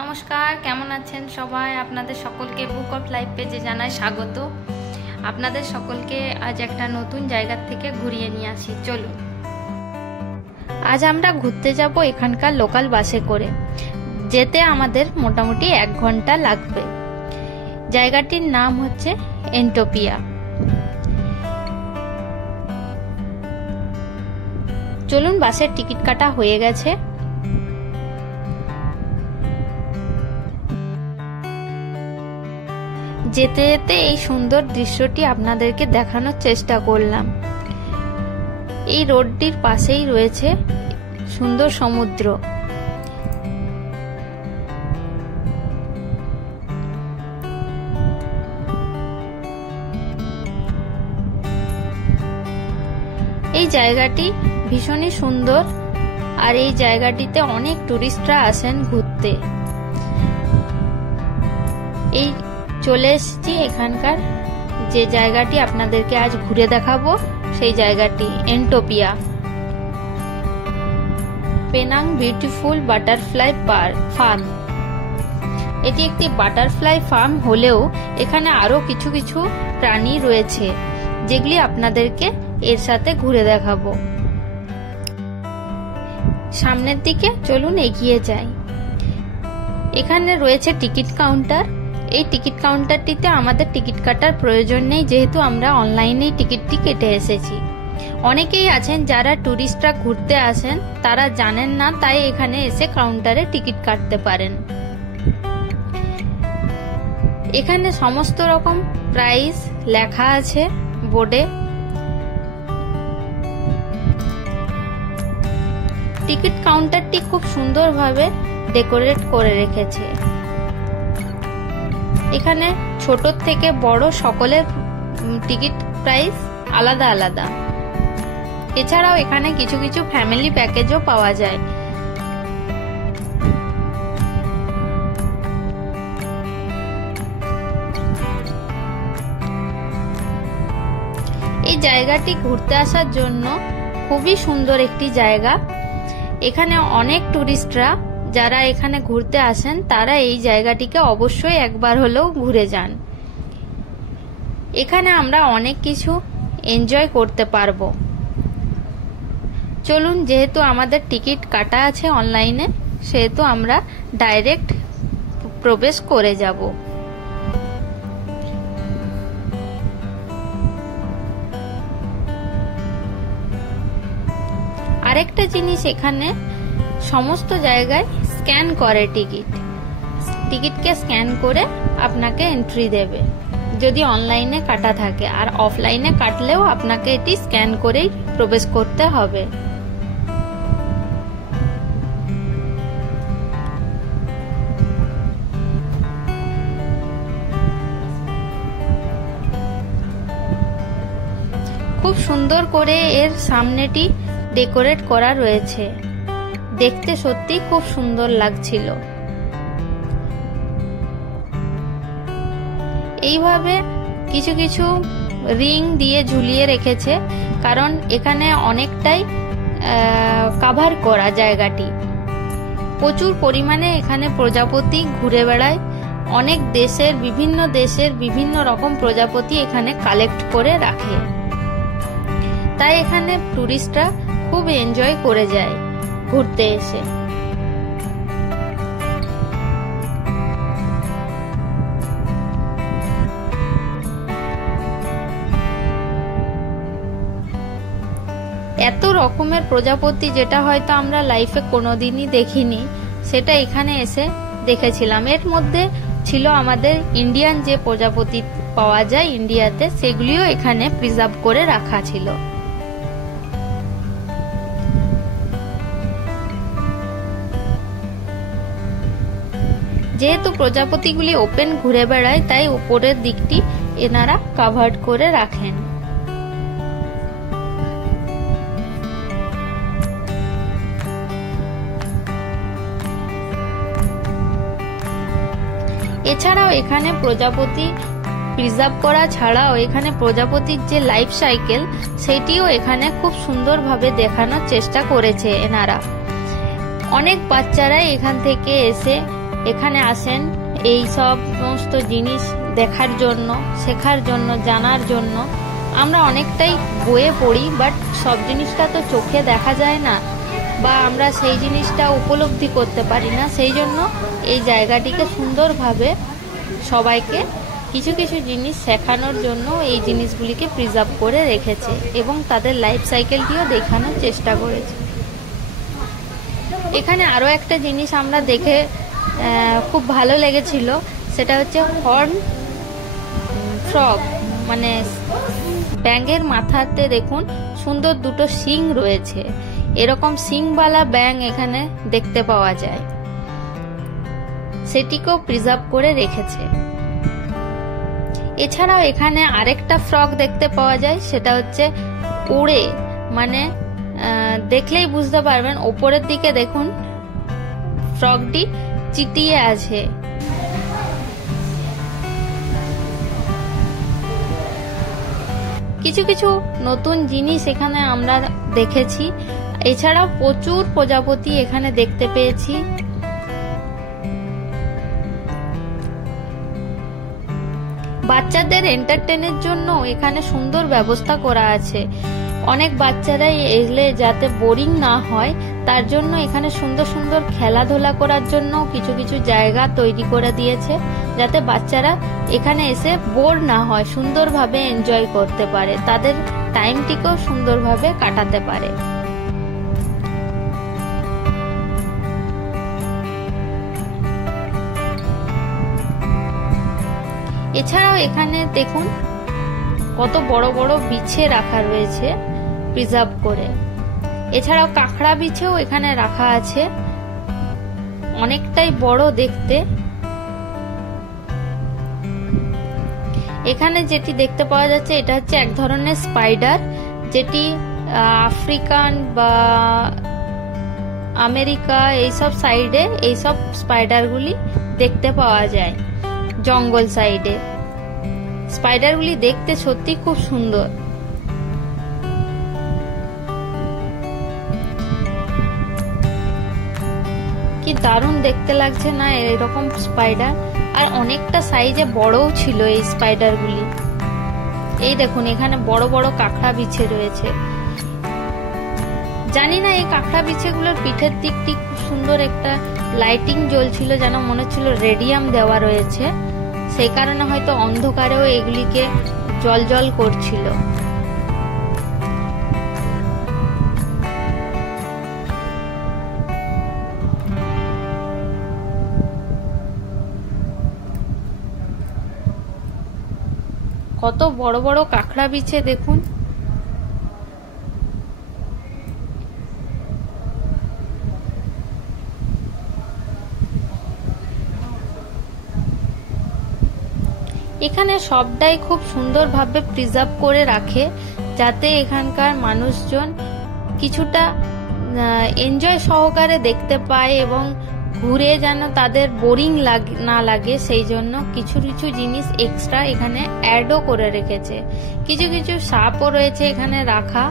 নমস্কার, কেমন আছেন সবাই? আপনাদের সকলকে বুক অফ লাইফ পেজে জানাই স্বাগত। আপনাদের সকলকে আজ একটা নতুন জায়গা থেকে ঘুরিয়ে নিয়ে আসি। চলুন, আজ আমরা ঘুরতে যাব এখানকার লোকাল বাসে করে। যেতে আমাদের মোটামুটি 1 ঘন্টা লাগবে। জায়গাটির নাম হচ্ছে এন্টোপিয়া। চলুন, বাসের টিকিট কাটা হয়ে গেছে। যেতে যেতে এই সুন্দর দৃশ্যটি আপনাদেরকে দেখানোর চেষ্টা করলাম। এই রোডটির পাশেই রয়েছে সুন্দর সমুদ্র। এই জায়গাটি ভীষণই সুন্দর, আর এই জায়গাটিতে অনেক টুরিস্টরা আসেন ঘুরতে। এই চলে এসেছি এখানকার যে জায়গাটি আপনাদেরকে আজ ঘুরে দেখাবো, সেই জায়গাটি Entopia. Penang beautiful butterfly farm. এটি একটি বাটারফ্লাই ফার্ম হলেও এখানে আরো কিছু কিছু প্রাণী রয়েছে, যেগুলি আপনাদেরকে এর সাথে ঘুরে দেখাবো। সামনের দিকে চলুন এগিয়ে যাই। এখানে রয়েছে টিকিট কাউন্টার। এই টিকিট কাউন্টারটিতে আমাদের টিকিট কাটার প্রয়োজন নেই, যেহেতু আমরা অনলাইনেই টিকিটটি কেটে এসেছি। অনেকেই আছেন যারা টুরিস্টরা ঘুরতে আসেন, তারা জানেন না, তাই এখানে এসে কাউন্টারে টিকিট কাটতে পারেন। এখানে সমস্ত রকম প্রাইস লেখা আছে বোর্ডে। টিকিট কাউন্টারটি খুব সুন্দরভাবে ডেকোরেট করে রেখেছে। এখানে ছোট থেকে বড় সকলের টিকিট প্রাইস আলাদা আলাদা। এছাড়াও এখানে কিছু কিছু ফ্যামিলি প্যাকেজও পাওয়া যায়। এই জায়গাটি ঘুরতে আসার জন্য খুবই সুন্দর একটি জায়গা। এখানে অনেক টুরিস্টরা যারা এখানে ঘুরতে আসেন, তারা এই জায়গাটিকে অবশ্যই একবার হলেও ঘুরে যান। এখানে আমরা অনেক কিছু এনজয় করতে পারবো। চলুন, যেহেতু আমাদের টিকিট কাটা আছে অনলাইনে, সেহেতু আমরা ডাইরেক্ট প্রবেশ করে যাব। আরেকটা জিনিস, এখানে সমস্ত জায়গায় স্ক্যান করে টিকিটকে স্ক্যান করে আপনাকে এন্ট্রি দেবে, যদি অনলাইনে কাটা থাকে। আর অফলাইনে কাটলেও আপনাকে এটি স্ক্যান করেই প্রবেশ করতে হবে। খুব সুন্দর করে এর সামনেটি ডেকোরেট করা রয়েছে, দেখতে সত্যি খুব সুন্দর লাগছিল। এইভাবে কিছু কিছু রিং দিয়ে ঝুলিয়ে রেখেছে, কারণ এখানে অনেকটাই কভার করা জায়গাটি। প্রচুর পরিমাণে এখানে প্রজাপতি ঘুরে বেড়ায়। অনেক দেশের বিভিন্ন রকম প্রজাপতি এখানে কালেক্ট করে রাখে, তাই এখানে টুরিস্টরা খুব এনজয় করে যায় ঘুরতে এসে। এত রকমের প্রজাপতি, যেটা হয়তো আমরা লাইফে কোনোদিনই দেখিনি, সেটা এখানে এসে দেখেছিলাম। এর মধ্যে ছিল আমাদের ইন্ডিয়ান যে প্রজাপতি পাওয়া যায় ইন্ডিয়াতে, সেগুলিও এখানে প্রিজার্ভ করে রাখা ছিল। যেহেতু প্রজাপতিগুলি ওপেন ঘুরে বেড়ায়, তাই উপরের দিকটি এনারা কভার্ড করে রাখেন। এছাড়াও এখানে প্রজাপতি প্রিজার্ভ করা ছাড়াও এখানে প্রজাপতির যে লাইফ সাইকেল, সেটিও এখানে খুব সুন্দরভাবে দেখানোর চেষ্টা করেছে এনারা। অনেক বাচ্চারাই এখান থেকে এসে এখানে আসেন এই সমস্ত জিনিস দেখার জন্য, শেখার জন্য, জানার জন্য। আমরা অনেকটাই বইয়ে পড়ি, বাট সব জিনিসটা তো চোখে দেখা যায় না, বা আমরা সেই জিনিসটা উপলব্ধি করতে পারি না। সেই জন্য এই জায়গাটিকে সুন্দরভাবে সবাইকে কিছু কিছু জিনিস শেখানোর জন্য এই জিনিসগুলিকে প্রিজার্ভ করে রেখেছে এবং তাদের লাইফ সাইকেলটিও দেখানোর চেষ্টা করেছে। এখানে আরও একটা জিনিস আমরা দেখে খুব ভালো লেগেছিল, সেটা হচ্ছে হর্ন ফ্রগ, মানে ব্যাঙের মাথাতে দেখুন সুন্দর দুটো শিং রয়েছে। এরকম শিংওয়ালা ব্যাঙ এখানে দেখতে পাওয়া যায়, সেটিকেও প্রিজার্ভ করে রেখেছে। এছাড়াও এখানে আরেকটা ফ্রগ দেখতে পাওয়া যায়, সেটা হচ্ছে উড়ে, মানে দেখলেই বুঝতে পারবেন ওপরের দিকে দেখুন ফ্রগটি চিটিয়ে আছে। কিছু কিছু নতুন জিনিস এখানে আমরা দেখেছি। এছাড়াও প্রচুর প্রজাপতি এখানে দেখতে পেয়েছি। বাচ্চাদের এন্টারটেনের জন্য এখানে সুন্দর ব্যবস্থা করা আছে। অনেক বাচ্চারাই এলে যাতে বোরিং না হয় তার জন্য এখানে সুন্দর সুন্দর খেলাধুলা করার জন্য কিছু কিছু জায়গা তৈরি করে দিয়েছে, যাতে বাচ্চারা এখানে এসে বোর না হয়, সুন্দরভাবে এনজয় করতে পারে, তাদের টাইমটিকেও সুন্দরভাবে কাটাতে পারে। এছাড়াও এখানে দেখুন কত বড় বড় বিছে রাখা রয়েছে প্রিজার্ভ করে। এছাড়াও কাঁকড়া বিছেও এখানে রাখা আছে, অনেকটাই বড় দেখতে। এখানে যেটি দেখতে পাওয়া যাচ্ছে এটা হচ্ছে এক ধরনের স্পাইডার, যেটি আফ্রিকান বা আমেরিকা এইসব সাইডে এইসব স্পাইডারগুলি দেখতে পাওয়া যায়। জঙ্গল সাইডে স্পাইডারগুলি দেখতে সত্যি খুব সুন্দর। কি দারুণ দেখতে লাগছে না এরকম স্পাইডার, আর অনেকটা সাইজে বড়ও ছিল এই স্পাইডারগুলি। এই দেখুন এখানে বড় বড় কাঁকড়া বিছে রয়েছে। জানি না এই কাঁকড়া বিছেগুলোর পিঠের দিকটি খুব সুন্দর একটা লাইটিং জ্বলছিল, যেন মনে হচ্ছিল রেডিয়াম দেওয়া রয়েছে, সেই কারণে হয়তো অন্ধকারেও এগুলিকে জল জল করছিল। কত বড় বড় কাঁকড়া বিছে দেখুন। এখানে সবটাই খুব সুন্দরভাবে প্রিজার্ভ করে রাখে, যাতে এখানকার মানুষজন কিছুটা এনজয় সহকারে দেখতে পায় এবং ঘুরে যেন তাদের বোরিং না লাগে, সেই জন্য কিছু কিছু জিনিস এক্সট্রা এখানে অ্যাডও করে রেখেছে। কিছু কিছু সাপও রয়েছে এখানে রাখা।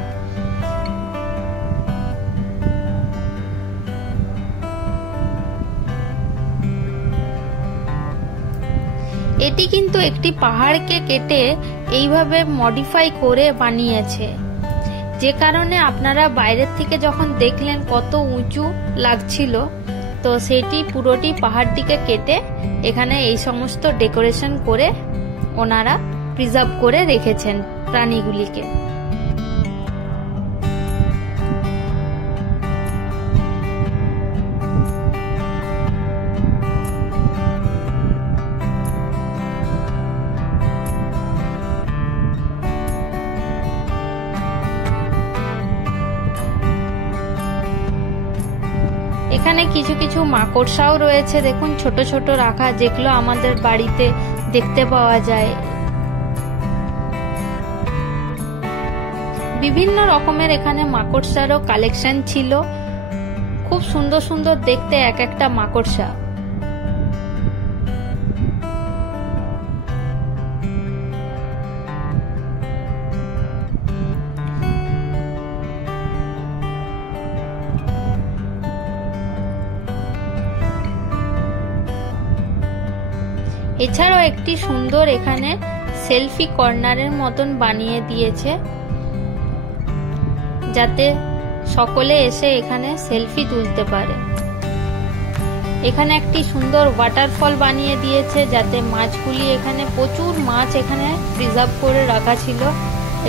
এটি কিন্তু একটি পাহাড়কে কেটে এইভাবে মডিফাই করে বানিয়েছে, যে কারণে আপনারা বাইরের থেকে যখন দেখলেন কত উঁচু লাগছিল, তো সেটি পুরোটি পাহাড়টিকে কেটে এখানে এই সমস্ত ডেকোরেশন করে ওনারা প্রিজার্ভ করে রেখেছেন প্রাণীগুলিকে। এখানে কিছু কিছু মাকড়সাও রয়েছে দেখুন, ছোট ছোট রাখা, যেগুলো আমাদের বাড়িতে দেখতে পাওয়া যায়। বিভিন্ন রকমের এখানে মাকড়সারও কালেকশন ছিল, খুব সুন্দর সুন্দর দেখতে এক একটা মাকড়সা। এছাড়াও একটি সুন্দর এখানে সেলফি কর্নারের মতন বানিয়ে দিয়েছে, যাতে সকলে এসে এখানে সেলফি তুলতে পারে। এখানে একটি সুন্দর ওয়াটারফল বানিয়ে দিয়েছে, যাতে মাছগুলি, এখানে প্রচুর মাছ এখানে প্রিজার্ভ করে রাখা ছিল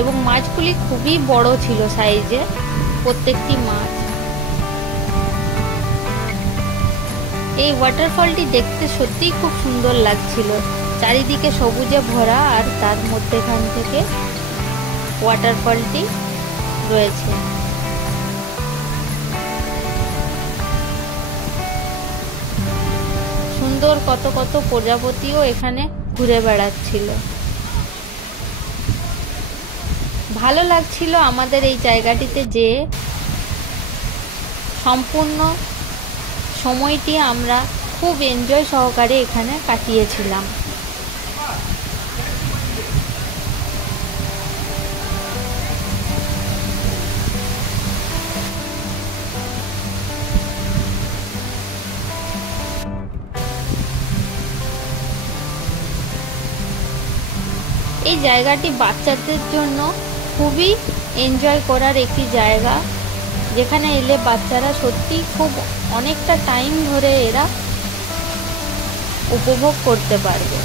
এবং মাছগুলি খুবই বড় ছিল সাইজে প্রত্যেকটি মাছ। এই ওয়াটারফলটি দেখতে সত্যিই খুব সুন্দর লাগছিল, চারিদিকে সবুজে ভরা আর তার মধ্যেখান থেকে ওয়াটারফলটি রয়েছে। সুন্দর কত কত প্রজাপতিও এখানে ঘুরে বেড়াচ্ছিল। ভালো লাগছিল আমাদের এই জায়গাটিতে যে সম্পূর্ণ সময়টি আমরা খুব এনজয় সহকারে এখানে কাটিয়েছিলাম। এই জায়গাটি বাচ্চাদের জন্য খুবই এনজয় করার একটি জায়গা, যেখানে এলে বাচ্চারা সত্যি খুব অনেকটা টাইম ধরে এরা উপভোগ করতে পারবে।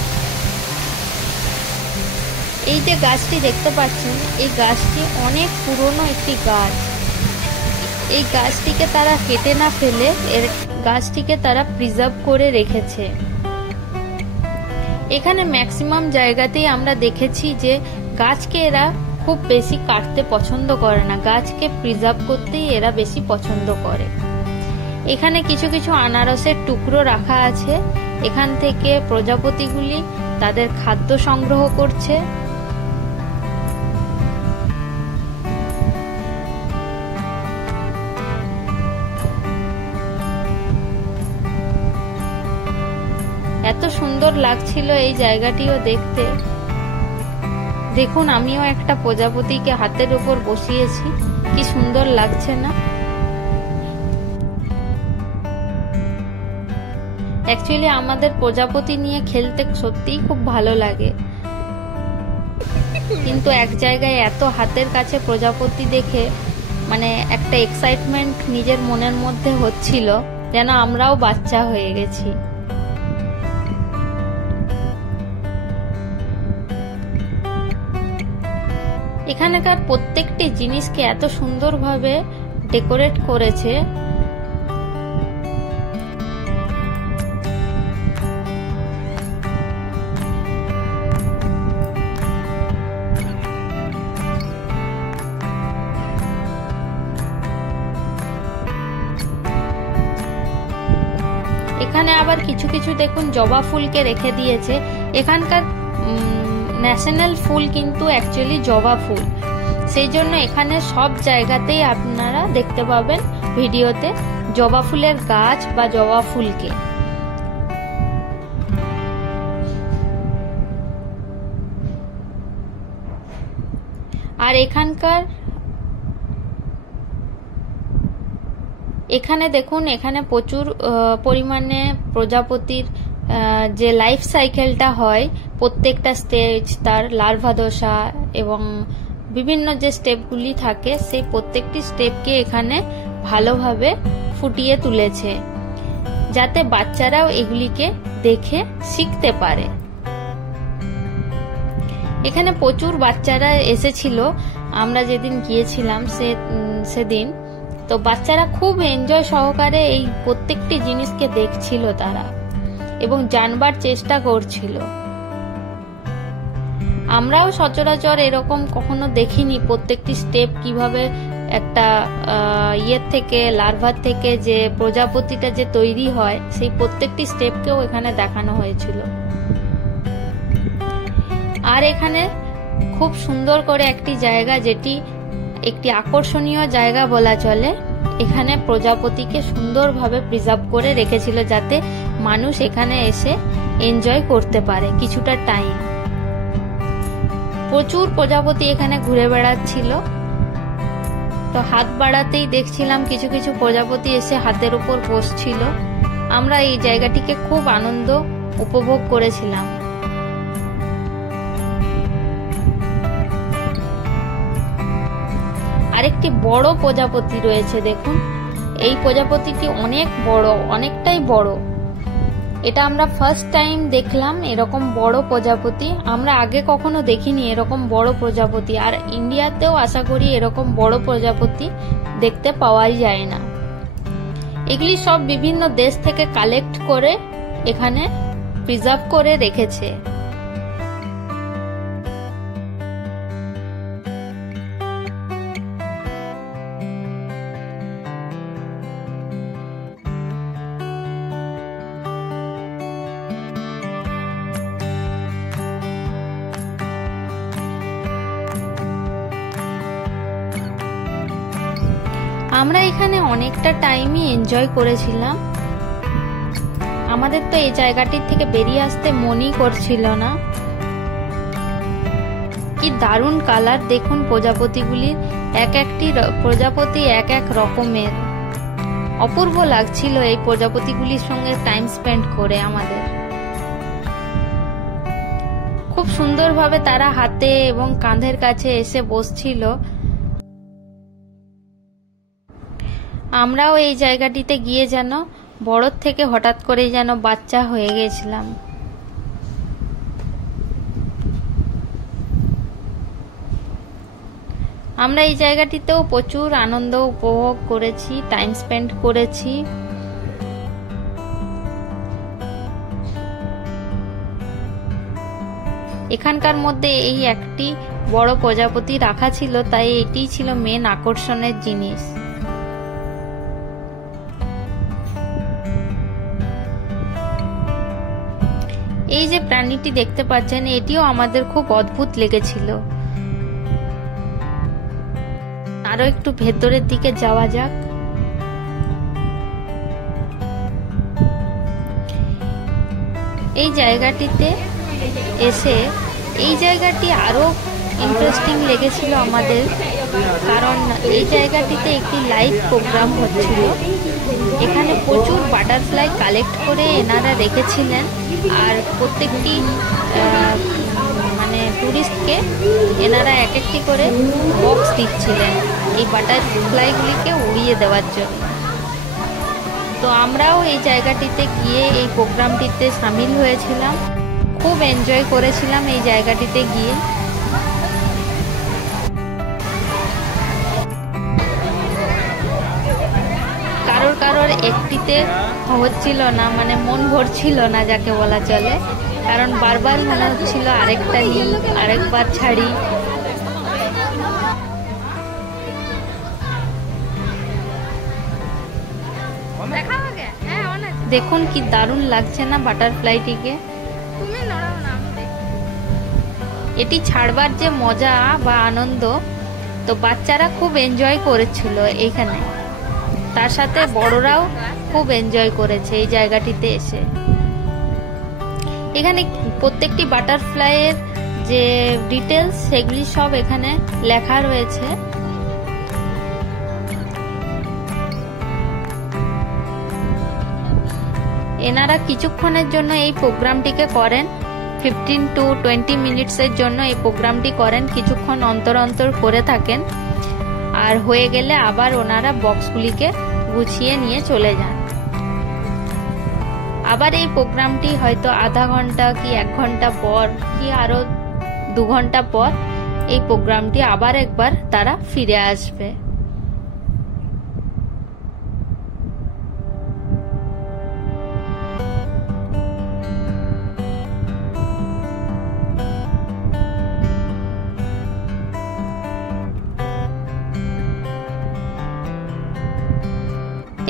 এই যে গাছটি দেখতে পাচ্ছেন, এই গাছটি অনেক পুরনো একটি গাছ। এই গাছটিকে তারা কেটে না ফেলে এর গাছটিকে তারা প্রিজার্ভ করে রেখেছে। এখানে ম্যাক্সিমাম জায়গাতেই আমরা দেখেছি যে গাছকে এরা খুব বেশি কাটতে পছন্দ করে না, গাছকে প্রিজার্ভ করতেই এরা বেশি পছন্দ করে। এখানে কিছু কিছু আনারসের টুকরো রাখা আছে, এখান থেকে প্রজাপতিগুলি তাদের খাদ্য সংগ্রহ করছে। এত সুন্দর লাগছিল এই জায়গাটিও দেখতে। দেখুন, আমিও একটা প্রজাপতিকে হাতের উপর বসিয়েছি, কি সুন্দর লাগছে না? অ্যাকচুয়ালি আমাদের প্রজাপতি নিয়ে খেলতে সত্যিই খুব ভালো লাগে, কিন্তু এক জায়গায় এত হাতের কাছে প্রজাপতি দেখে মানে একটা এক্সাইটমেন্ট নিজের মনের মধ্যে হচ্ছিল, যেন আমরাও বাচ্চা হয়ে গেছি। এখানকার প্রত্যেকটি জিনিসকে এত সুন্দরভাবে ডেকোরেট করেছে। এখানে আবার কিছু কিছু দেখুন জবা ফুলকে রেখে দিয়েছে। এখানকার ন্যাশনাল ফুল কিন্তু অ্যাকচুয়ালি জবা ফুল, সেই জন্য এখানে সব জায়গাতেই আপনারা দেখতে পাবেন ভিডিওতে জবা ফুলের গাছ বা জবা ফুলকে। আর এখানে দেখুন, এখানে প্রচুর পরিমাণে প্রজাপতির যে লাইফ সাইকেলটা হয়, প্রত্যেকটা স্টেজ, তার লার্ভা দশা এবং বিভিন্ন যে স্টেপগুলি থাকে, সেই প্রত্যেকটি স্টেপকে এখানে ভালোভাবে ফুটিয়ে তুলেছে, যাতে বাচ্চারাও এগুলিকে দেখে শিখতে পারে। এখানে প্রচুর বাচ্চারা এসেছিল আমরা যেদিন গিয়েছিলাম সেদিন, তো বাচ্চারা খুব এনজয় সহকারে এই প্রত্যেকটি জিনিসকে দেখছিল তারা এবং জানবার চেষ্টা করছিল। আমরাও সচরাচর এরকম কখনো দেখিনি, প্রত্যেকটি স্টেপ কিভাবে একটা ইয়ের থেকে, লার্ভার থেকে যে প্রজাপতিটা যে তৈরি হয়, সেই প্রত্যেকটি স্টেপকেও এখানে দেখানো হয়েছিল। আর এখানে খুব সুন্দর করে একটি জায়গা, যেটি একটি আকর্ষণীয় জায়গা বলা চলে, এখানে প্রজাপতিকে সুন্দরভাবে প্রিজার্ভ করে রেখেছিল, যাতে মানুষ এখানে এসে এনজয় করতে পারে কিছুটা টাইম। প্রচুর প্রজাপতি এখানে ঘুরে বেড়াচ্ছিল, তো হাত বাড়াতেই দেখছিলাম কিছু কিছু প্রজাপতি এসে হাতের উপর বসছিল। আমরা এই জায়গাটিকে খুব আনন্দ উপভোগ করেছিলাম। আরেকটি বড় প্রজাপতি রয়েছে। দেখুন এই প্রজাপতিটি অনেক বড়, অনেকটাই বড়। এটা আমরা ফার্স্ট টাইম দেখলাম এরকম বড় প্রজাপতি। আমরা আগে কখনো দেখিনি এরকম বড় প্রজাপতি, আর ইন্ডিয়াতেও আশা করি এরকম বড় প্রজাপতি দেখতে পাওয়াই যায় না। এগুলি সব বিভিন্ন দেশ থেকে কালেক্ট করে এখানে প্রিজার্ভ করে রেখেছে। আমরা এখানে অনেকটা টাইমই এনজয় করেছিলাম। আমাদের তো এই জায়গাটির থেকে বেরিয়ে আসতে মনই করছিল না। কি দারুণ কালার দেখুন প্রজাপতিগুলির, এক একটি প্রজাপতি এক এক রকমের। অপূর্ব লাগছিল এই প্রজাপতিগুলির সঙ্গে টাইম স্পেন্ড করে আমাদের। খুব সুন্দরভাবে তারা হাতে এবং কাঁধের কাছে এসে বসছিল। আমরাও এই জায়গাটিতে গিয়ে যেন বড়র থেকে হঠাৎ করে যেন বাচ্চা হয়ে গেছিলাম। আমরা এই জায়গাটিতেও প্রচুর আনন্দ উপভোগ করেছি, টাইম স্পেন্ড করেছি। এখানকার মধ্যে এই একটি বড় প্রজাপতি রাখা ছিল, তাই এটি ছিল মেন আকর্ষণের জিনিস। এই যে প্রাণীটি দেখতে পাচ্ছেন এটিও আমাদের খুব অদ্ভুত লেগেছিল। আরো একটু ভেতরের দিকে যাওয়া যাক। এই জায়গাটিতে এসে এই জায়গাটি আরো ইন্টারেস্টিং লেগেছিল আমাদের, কারণ এই জায়গাটিতে একটি লাইভ প্রোগ্রাম হচ্ছিল। এখানে প্রচুর বাটারফ্লাই কালেক্ট করে এনারা রেখেছিলেন, আর প্রত্যেকটি মানে টুরিস্টকে এনারা এক একটি করে বক্স দিচ্ছিলেন এই বাটারফ্লাইগুলিকে উড়িয়ে দেওয়ার জন্য। তো আমরাও এই জায়গাটিতে গিয়ে এই প্রোগ্রামটিতে সামিল হয়েছিলাম, খুব এনজয় করেছিলাম এই জায়গাটিতে গিয়ে। কারোর একটিতে হচ্ছিল না, মানে মন ভরছিল না যাকে বলা চলে, কারণ বারবার মনে হচ্ছিল আরেকটা নিই, আরেকবার ছাড়ি। দেখুন কি দারুণ লাগছে না বাটারফ্লাইটিকে। এটি ছাড়বার যে মজা বা আনন্দ, তো বাচ্চারা খুব এনজয় করেছিল এইখানে, তার সাথে বড়রাও খুব এনজয় করেছে এই জায়গাটিতে এসে। এখানে প্রত্যেকটি বাটারফ্লাইয়ের যে ডিটেলস সেগুলি সব এখানে লেখা রয়েছে। এনারা কিছুক্ষণের জন্য এই প্রোগ্রামটিকে করেন, 15 to 20 মিনিটসের জন্য এই প্রোগ্রামটি করেন, কিছুক্ষণ অন্তর অন্তর করে থাকেন, আর হয়ে গেলে আবার ওনারা বক্সগুলিকে গুছিয়ে নিয়ে চলে যান। আবার এই প্রোগ্রামটি হয়তো আধা ঘন্টা কি 1 ঘন্টা পর কি আরো 2 ঘন্টা পর এই প্রোগ্রামটি আবার একবার তারা ফিরে আসবে।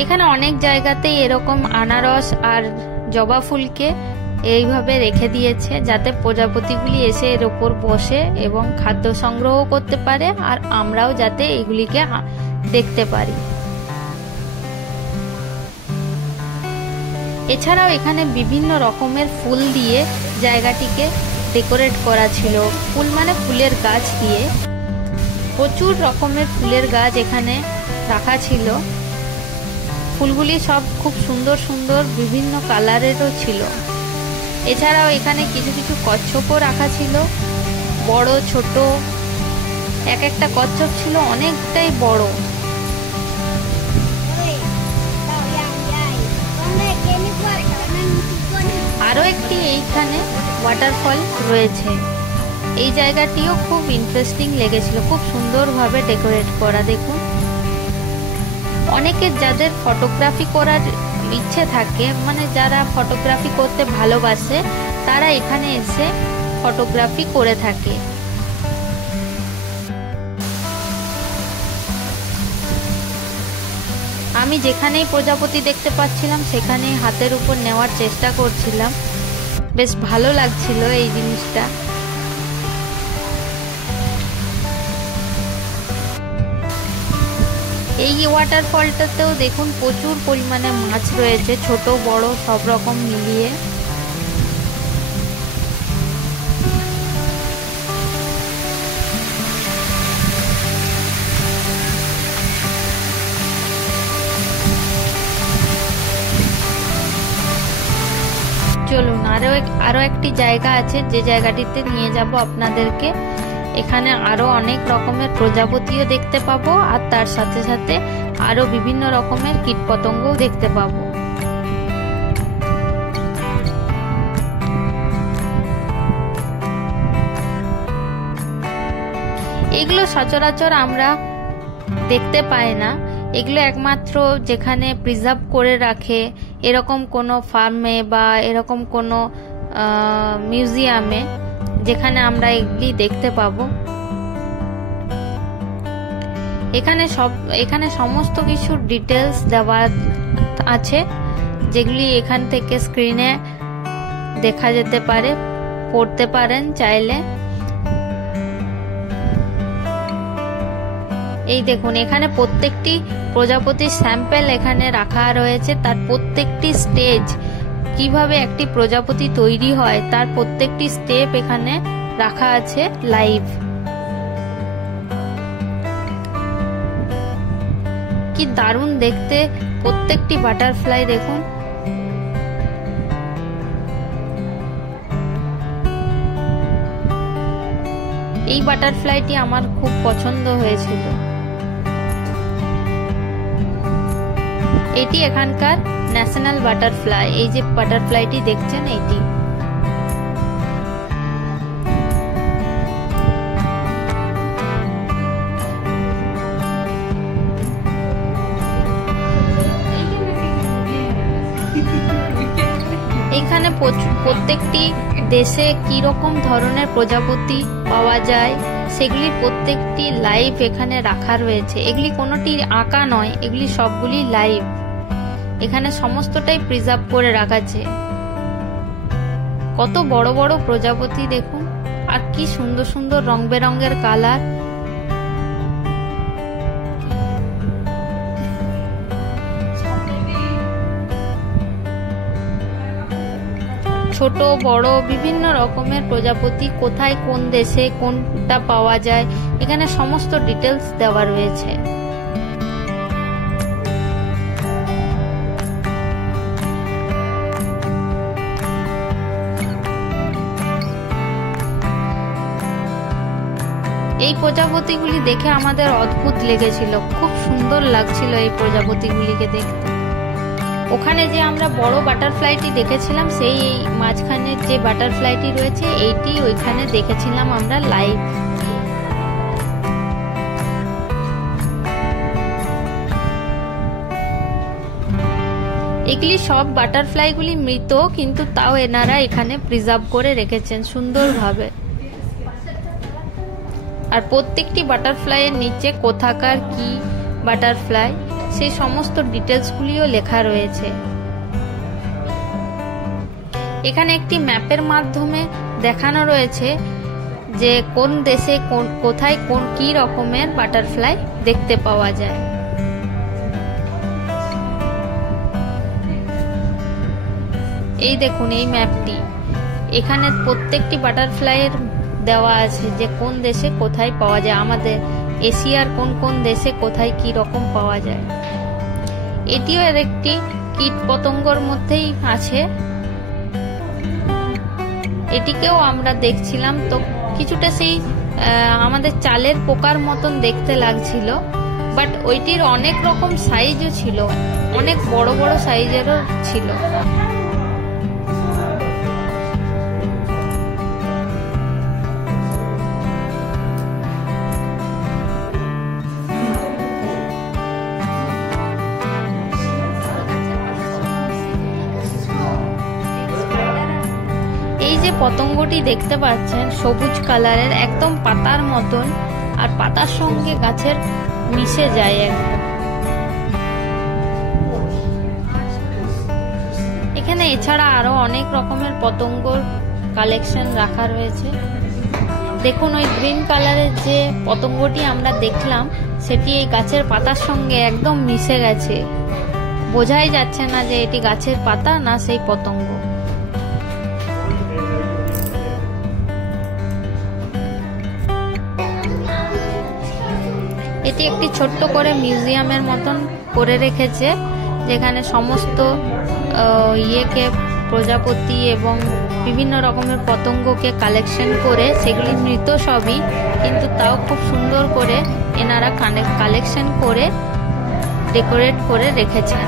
এখানে অনেক জায়গাতেই এরকম আনারস আর জবা ফুলকে এইভাবে রেখে দিয়েছে, যাতে প্রজাপতিগুলি এসে এর ওপর বসে এবং খাদ্য সংগ্রহ করতে পারে, আর আমরাও যাতে এগুলিকে দেখতে পারি। এছাড়াও এখানে বিভিন্ন রকমের ফুল দিয়ে জায়গাটিকে ডেকোরেট করা ছিল। ফুল মানে ফুলের গাছ দিয়ে, প্রচুর রকমের ফুলের গাছ এখানে রাখা ছিল। ফুলগুলি সব খুব সুন্দর সুন্দর বিভিন্ন কালারেরও ছিল। এছাড়াও এখানে কিছু কিছু কচ্ছপও রাখা ছিল, বড় ছোট এক একটা কচ্ছপ ছিল অনেকটাই বড়। আরো একটি এইখানে ওয়াটারফল রয়েছে। এই জায়গাটিও খুব ইন্টারেস্টিং লেগেছিল, খুব সুন্দরভাবে ডেকোরেট করা। দেখুন, অনেকের যাদের ফটোগ্রাফি করার ইচ্ছে থাকে, মানে যারা ফটোগ্রাফি করতে ভালোবাসে, তারা এখানে এসে ফটোগ্রাফি করে থাকে। আমি যেখানেই প্রজাপতি দেখতে পাচ্ছিলাম সেখানেই হাতের উপর নেওয়ার চেষ্টা করছিলাম। বেশ ভালো লাগছিল এই জিনিসটা। এই ওয়াটারফলটাতেও দেখুন প্রচুর পরিমাণে মাছ রয়েছে, ছোট বড় সব রকম মিলিয়ে। চলুন আরো একটি জায়গা আছে, যে জায়গাটিতে নিয়ে যাব আপনাদেরকে। এখানে আরো অনেক রকমের প্রজাপতিও দেখতে পাবো, আর তার সাথে সাথে আরো বিভিন্ন রকমের কীটপতঙ্গও দেখতে পাবো। এগুলো সচরাচর আমরা দেখতে পাই না। এগুলো একমাত্র যেখানে প্রিজার্ভ করে রাখে, এরকম কোনো ফার্মে বা এরকম কোনো মিউজিয়ামে, যেখানে আমরা এগুলি দেখতে পাবো। এখানে সমস্ত কিছু ডিটেলস দেওয়া আছে, যেগুলি এখান থেকে স্ক্রিনে দেখা যেতে পারে, পড়তে পারেন চাইলে। এই দেখুন, এখানে প্রত্যেকটি প্রজাপতির স্যাম্পল এখানে রাখা রয়েছে। তার প্রত্যেকটি স্টেজ, কিভাবে একটি প্রজাপতি তৈরি হয় তার প্রত্যেকটি স্টেপ এখানে রাখা আছে লাইভ। কি দারুণ দেখতে প্রত্যেকটি বাটারফ্লাই। দেখুন, এই বাটারফ্লাইটি আমার খুব পছন্দ হয়েছিল। এটি এখানকার ন্যাশনাল বাটারফ্লাই। এই যে বাটারফ্লাইটি দেখছেন, এটি এখানে প্রত্যেকটি দেশে কি রকম ধরনের প্রজাপতি পাওয়া যায় সেগুলি প্রত্যেকটি লাইভ এখানে রাখা রয়েছে। এগুলি কোনোটি আঁকা নয়, এগুলি সবগুলি লাইভ। এখানে সমস্তটাই প্রিজার্ভ করে রাখা আছে। কত বড় বড় প্রজাপতি দেখুন, আর কি সুন্দর সুন্দর রং বেরঙের কালার। ছোট বড় বিভিন্ন রকমের প্রজাপতি, কোথায় কোন দেশে কোনটা পাওয়া যায়, এখানে সমস্ত ডিটেলস দেওয়া রয়েছে। এই প্রজাপতিগুলি দেখে আমাদের অদ্ভুত লেগেছিল, খুব সুন্দর লাগছিল এই প্রজাপতিগুলিকে দেখতে। ওখানে যে আমরা বড় বাটারফ্লাইটি দেখেছিলাম, সেই মাঝখানে যে বাটারফ্লাইটি রয়েছে, এইটি ওইখানে দেখেছিলাম আমরা লাইভ। এগুলি সব বাটারফ্লাইগুলি মৃত, কিন্তু তাও এনারা এখানে প্রিজার্ভ করে রেখেছেন সুন্দরভাবে। আর প্রত্যেকটি বাটারফ্লাইয়ের নিচে কোথাকার কি বাটারফ্লাই সেই সমস্ত ডিটেলসগুলিও লেখা রয়েছে। এখানে একটি ম্যাপের মাধ্যমে দেখানো রয়েছে যে কোন দেশে কোথায় কোন কি রকমের বাটারফ্লাই দেখতে পাওয়া যায়। এই দেখুন এই ম্যাপটি, এখানে প্রত্যেকটি বাটারফ্লাইয়ের দেওয়া আছে যে কোন দেশে কোথায় পাওয়া যায়, আমাদের এশিয়ার কোন কোন দেশে কোথায় কি রকম পাওয়া যায়। এটিও এর একটি কীট পতঙ্গর মধ্যেই আছে। এটিকেও আমরা দেখছিলাম, তো কিছুটা সেই আমাদের চালের পোকার মতন দেখতে লাগছিল, বাট ওইটির অনেক রকম সাইজও ছিল, অনেক বড় বড় সাইজেরও ছিল। এই যে পতঙ্গটি দেখতে পাচ্ছেন সবুজ কালারের, একদম পাতার মতন, আর পাতার সঙ্গে গাছের মিশে যায় একদম। এখানে এছাড়া আরো অনেক রকমের পতঙ্গর কালেকশন রাখা রয়েছে। দেখুন ওই গ্রিন কালারের যে পতঙ্গটি আমরা দেখলাম সেটি এই গাছের পাতার সঙ্গে একদম মিশে গেছে, বোঝাই যাচ্ছে না যে এটি গাছের পাতা না সেই পতঙ্গ। এটি একটি ছোট্ট করে মিউজিয়ামের মতন করে রেখেছে, যেখানে সমস্ত প্রজাপতি এবং বিভিন্ন রকমের পতঙ্গকে কালেকশন করে, সেগুলি মৃত সবই, কিন্তু তাও খুব সুন্দর করে এনারা কালেকশন করে ডেকোরেট করে রেখেছেন।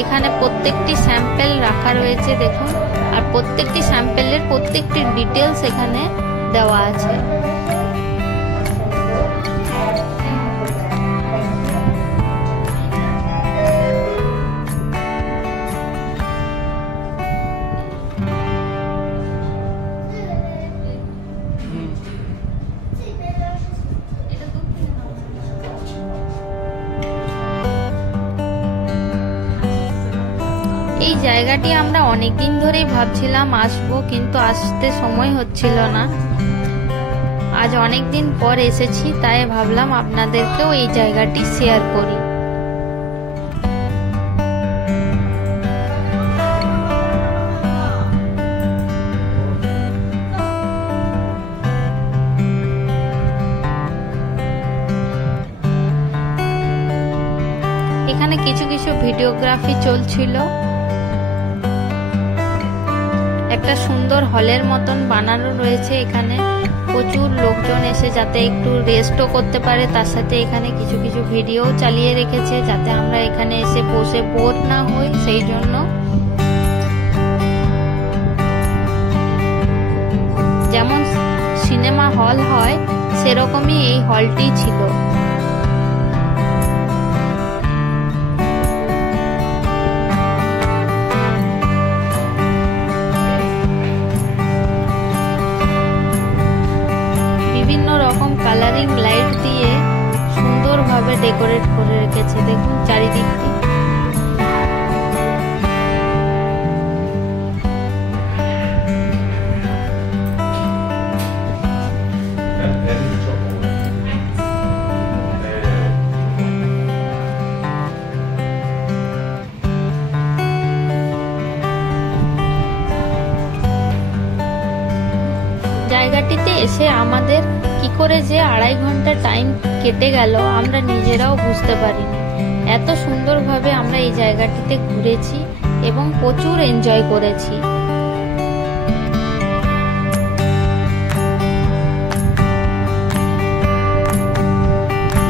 এখানে প্রত্যেকটি স্যাম্পেল রাখা রয়েছে দেখুন, আর প্রত্যেকটি স্যাম্পেলের প্রত্যেকটি ডিটেলস এখানে দেওয়া আছে। এই জায়গাটি আমরা অনেকদিন ধরেই ভাবছিলাম আসবো, কিন্তু আসতে সময় হচ্ছিল না। আজ অনেকদিন পর এসেছি, তাই ভাবলাম আপনাদেরকেও এই জায়গাটি শেয়ার করি। এখানে কিছু কিছু ভিডিওগ্রাফি চলছিল। একটা সুন্দর হলের মতন বানানো রয়েছে, এখানে প্রচুর লোকজন এসে যাতে একটু রেস্টও করতে পারে, তার সাথে এখানে কিছু কিছু ভিডিও চালিয়ে রেখেছে যাতে আমরা এখানে এসে বসে বোর না হই, সেই জন্য। যেমন সিনেমা হল হয় সেরকমই এই হলটি ছিল। কালারিং লাইট দিয়ে সুন্দরভাবে ডেকোরেট করে রেখেছে, দেখুন চারিদিকটি। জায়গাটিতে এসে আমাদের কি করে যে 2.5 ঘন্টা টাইম কেটে গেল আমরা নিজেরাও বুঝতে পারিনি। এত সুন্দরভাবে আমরা এই জায়গাটিতে ঘুরেছি এবং প্রচুর এনজয় করেছি।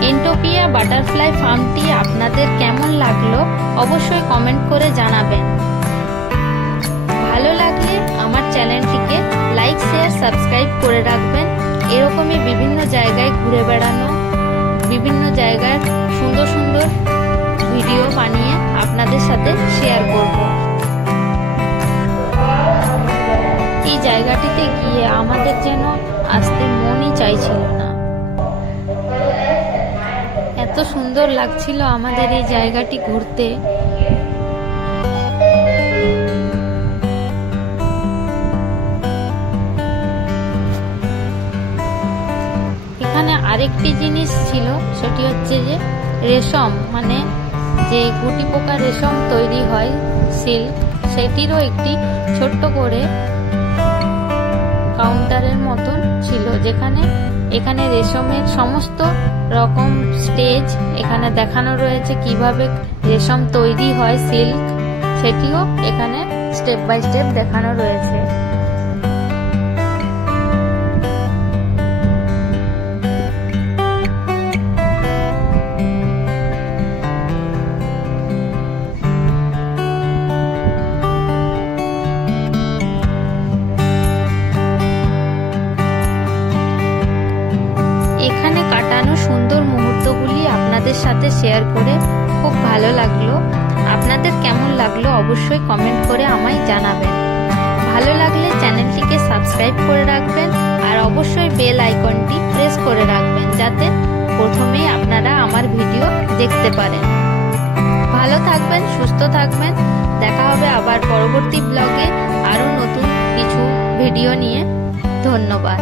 এন্টোপিয়া বাটারফ্লাই ফার্মটি আপনাদের কেমন লাগলো অবশ্যই কমেন্ট করে জানাবেন। ভালো লাগলে আমার চ্যানেলটিকে লাইক, শেয়ার, সাবস্ক্রাইব করে রাখবেন। এরকমই বিভিন্ন জায়গায় ঘুরে বেড়ানো, বিভিন্ন জায়গার সুন্দর সুন্দর ভিডিও বানিয়ে আপনাদের সাথে শেয়ার করব। এই জায়গাটিতে গিয়ে আমাদের যেন আসতে মনই চাইছিল না, এত সুন্দর লাগছিল আমাদের এই জায়গাটি ঘুরতে। আরেকটি জিনিস ছিল, সেটি হচ্ছে যে রেশম, মানে যে গুটি পোকা রেশম তৈরি হয় সিল্ক, সেটিরও একটি ছোট্ট করে কাউন্টারের মতন ছিল, যেখানে এখানে রেশমের সমস্ত রকম স্টেজ এখানে দেখানো রয়েছে, কিভাবে রেশম তৈরি হয় সিল্ক, সেটিও এখানে স্টেপ বাই স্টেপ দেখানো রয়েছে। সাথে শেয়ার করে খুব ভালো লাগলো। আপনাদের কেমন লাগলো অবশ্যই কমেন্ট করে আমায় জানাবেন। ভালো লাগলে চ্যানেলটিকে সাবস্ক্রাইব করে রাখবেন আর অবশ্যই বেল আইকনটি প্রেস করে রাখবেন, যাতে প্রথমেই আপনারা আমার ভিডিও দেখতে পারেন। ভালো থাকবেন, সুস্থ থাকবেন। দেখা হবে আবার পরবর্তী ব্লগে আরো নতুন কিছু ভিডিও নিয়ে। ধন্যবাদ।